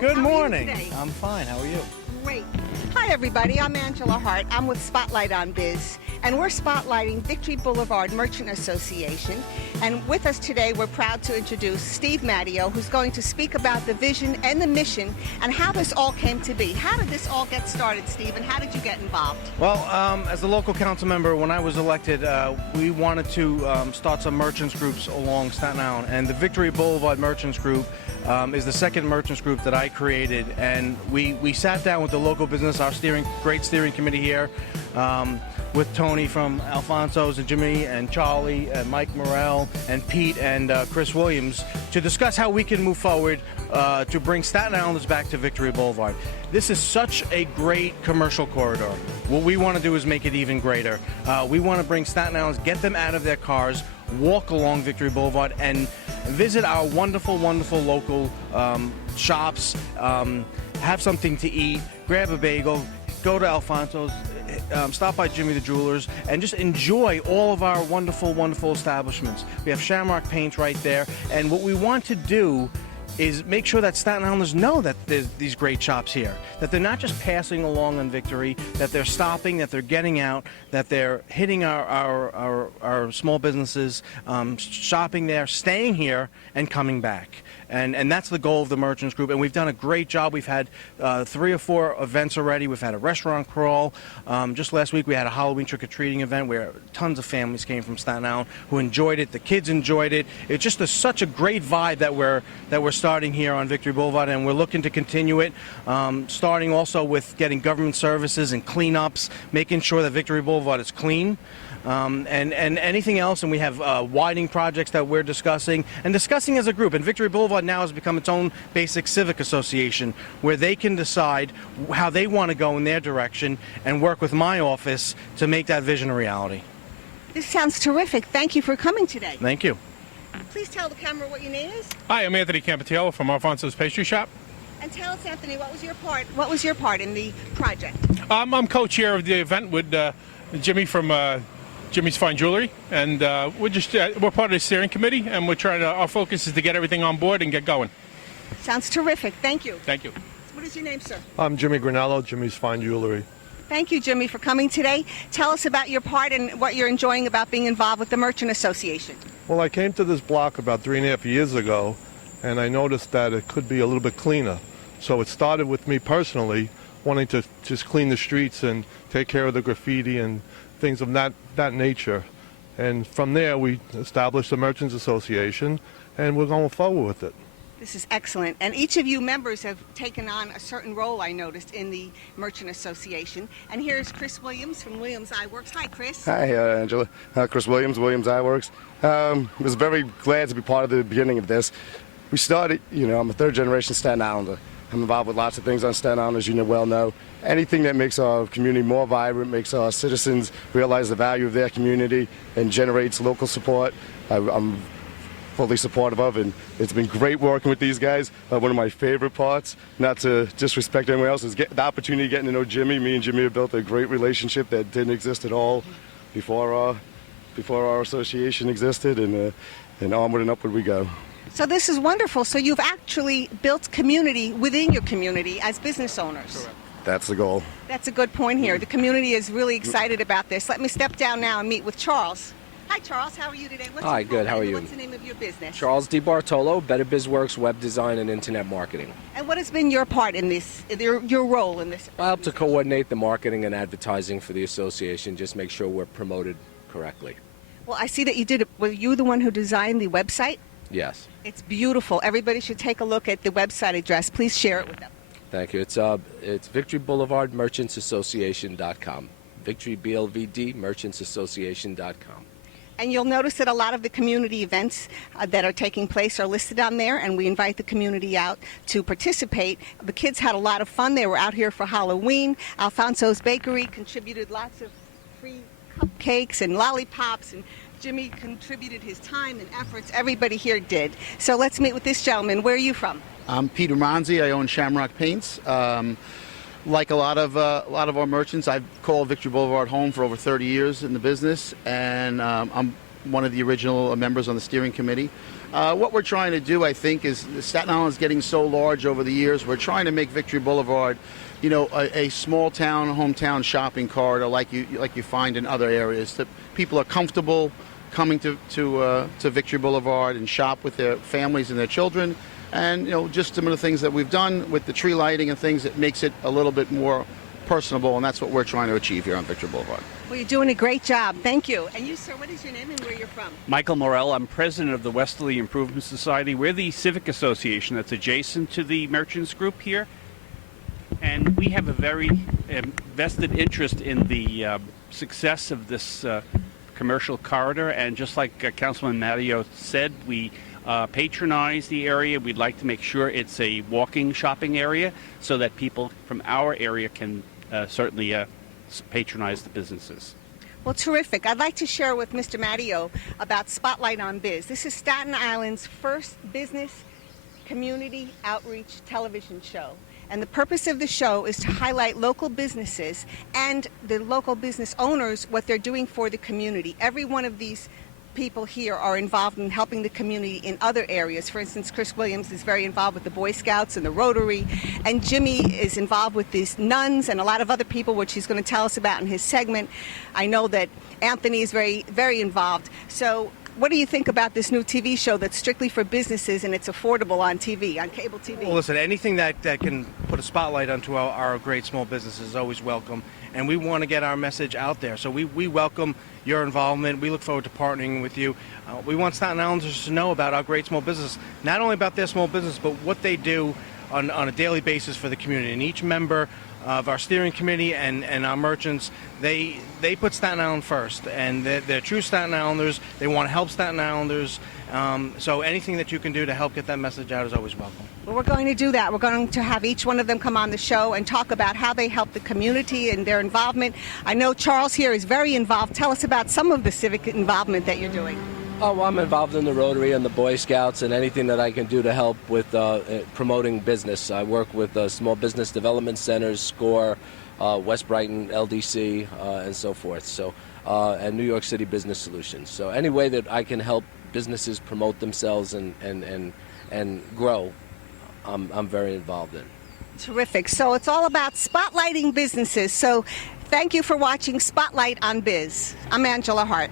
Good morning. How are you today? I'm fine. How are you? Great. Hi, everybody. I'm Angela Hart. I'm with Spotlight on Biz, and we're spotlighting Victory Boulevard Merchant Association. And with us today, we're proud to introduce Steve Matteo, who's going to speak about the vision and the mission and how this all came to be. How did this all get started, Steve, and how did you get involved? Well, as a local council member, when I was elected, we wanted to start some merchants groups along Staten Island, and the Victory Boulevard Merchants Group is the second merchants group that I created, and we sat down with the local business, our great steering committee here, with Tony from Alfonso's and Jimmy and Charlie and Mike Morrell and Pete and Chris Williams to discuss how we can move forward to bring Staten Islanders back to Victory Boulevard. This is such a great commercial corridor. What we want to do is make it even greater. We want to bring Staten Islanders, get them out of their cars, walk along Victory Boulevard and visit our wonderful, wonderful local shops, have something to eat, grab a bagel, go to Alfonso's, stop by Jimmy the Jeweler's, and just enjoy all of our wonderful, wonderful establishments. We have Shamrock Paints right there, and what we want to do is make sure that Staten Islanders know that there's these great shops here, that they're not just passing along on Victory, that they're stopping, that they're getting out, that they're hitting our small businesses, shopping there, staying here, and coming back. And that's the goal of the Merchants Group, and we've done a great job. We've had 3 or 4 events already. We've had a restaurant crawl. Just last week we had a Halloween trick-or-treating event where tons of families came from Staten Island who enjoyed it. The kids enjoyed it. It's just such a great vibe that we're starting here on Victory Boulevard, and we're looking to continue it, starting also with getting government services and cleanups, making sure that Victory Boulevard is clean. And anything else, and we have widening projects that we're discussing as a group. And Victory Boulevard now has become its own basic civic association where they can decide how they want to go in their direction and work with my office to make that vision a reality. This sounds terrific. Thank you for coming today. Thank you. Please tell the camera what your name is. Hi, I'm Anthony Campatello from Alfonso's Pastry Shop. And tell us, Anthony, what was your part in the project? I'm co-chair of the event with Jimmy from Jimmy's Fine Jewelry, and we're part of the steering committee, and our focus is to get everything on board and get going. Sounds terrific. Thank you. Thank you. What is your name, sir? I'm Jimmy Granello, Jimmy's Fine Jewelry. Thank you, Jimmy, for coming today. Tell us about your part and what you're enjoying about being involved with the Merchant Association. Well, I came to this block about 3.5 years ago, and I noticed that it could be a little bit cleaner. So it started with me personally wanting to just clean the streets and take care of the graffiti and things of that nature. And from there, we established the Merchants Association, and we're going forward with it. This is excellent. And each of you members have taken on a certain role, I noticed, in the Merchant Association. And here's Chris Williams from Williams Eyeworks. Hi, Chris. Hi, Angela. Chris Williams, Williams Eyeworks. Was very glad to be part of the beginning of this. We started, I'm a third-generation Staten Islander. I'm involved with lots of things on Staten Island, as you well know. Anything that makes our community more vibrant, makes our citizens realize the value of their community, and generates local support, I'm fully supportive of, and it's been great working with these guys. One of my favorite parts, not to disrespect anyone else, is the opportunity of getting to know Jimmy. Me and Jimmy have built a great relationship that didn't exist at all before our association existed, and onward and upward we go. So this is wonderful. So you've actually built community within your community as business owners. Correct. That's the goal. That's a good point here. The community is really excited about this. Let me step down now and meet with Charles. Hi, Charles. How are you today? Hi, good. How are you? What's the name of your business? Charles DiBartolo, Better BizWorks, web design and internet marketing. And what has been your part in this, your role in this? I help to coordinate the marketing and advertising for the association, just make sure we're promoted correctly. Well, I see that you did it. Were you the one who designed the website? Yes. It's beautiful. Everybody should take a look at the website address. Please share it with them. Thank you. It's Victory Boulevard Merchants Association.com. Victory BLVD Merchantsassociation.com. And you'll notice that a lot of the community events that are taking place are listed on there, and we invite the community out to participate. The kids had a lot of fun. They were out here for Halloween. Alfonso's Bakery contributed lots of free cupcakes and lollipops, and Jimmy contributed his time and efforts. Everybody here did. So let's meet with this gentleman. Where are you from? I'm Peter Monzi. I own Shamrock Paints. Like a lot of our merchants, I've called Victory Boulevard home for over 30 years in the business, and I'm one of the original members on the steering committee. What we're trying to do, I think, is Staten Island is getting so large over the years. We're trying to make Victory Boulevard, a small town, hometown shopping corridor like you find in other areas. That people are comfortable coming to Victory Boulevard and shop with their families and their children. And just some of the things that we've done with the tree lighting and things that makes it a little bit more personable, and that's what we're trying to achieve here on Victory Boulevard. Well, you're doing a great job. Thank you. And you, sir, what is your name and where you're from? Michael Morell. I'm president of the Westerly Improvement Society. We're the civic association that's adjacent to the Merchants Group here. And we have a very vested interest in the success of this commercial corridor. And just like Councilman Matteo said, we patronize the area. We'd like to make sure it's a walking shopping area so that people from our area can certainly patronize the businesses. Well, terrific. I'd like to share with Mr. Matteo about Spotlight on Biz. This is Staten Island's first business community outreach television show. And the purpose of the show is to highlight local businesses and the local business owners, what they're doing for the community. Every one of these people here are involved in helping the community in other areas. For instance, Chris Williams is very involved with the Boy Scouts and the Rotary, and Jimmy is involved with these nuns and a lot of other people, which he's going to tell us about in his segment. I know that Anthony is very, very involved. So what do you think about this new TV show that's strictly for businesses and it's affordable on TV, on cable TV? Well, listen, anything that can put a spotlight onto our great small businesses is always welcome, and we want to get our message out there. So we welcome your involvement. We look forward to partnering with you. We want Staten Islanders to know about our great small business, not only about their small business, but what they do on a daily basis for the community. And each member of our steering committee and our merchants, they put Staten Island first, and they're true Staten Islanders. They want to help Staten Islanders. So anything that you can do to help get that message out is always welcome. Well, we're going to do that. We're going to have each one of them come on the show and talk about how they help the community and their involvement. I know Charles here is very involved. Tell us about some of the civic involvement that you're doing. Oh, well, I'm involved in the Rotary and the Boy Scouts and anything that I can do to help with promoting business. I work with small business development centers, SCORE, West Brighton, LDC, and so forth. So, and New York City Business Solutions. So any way that I can help businesses promote themselves and grow, I'm very involved in. Terrific. So it's all about spotlighting businesses. So thank you for watching Spotlight on Biz. I'm Angela Hart.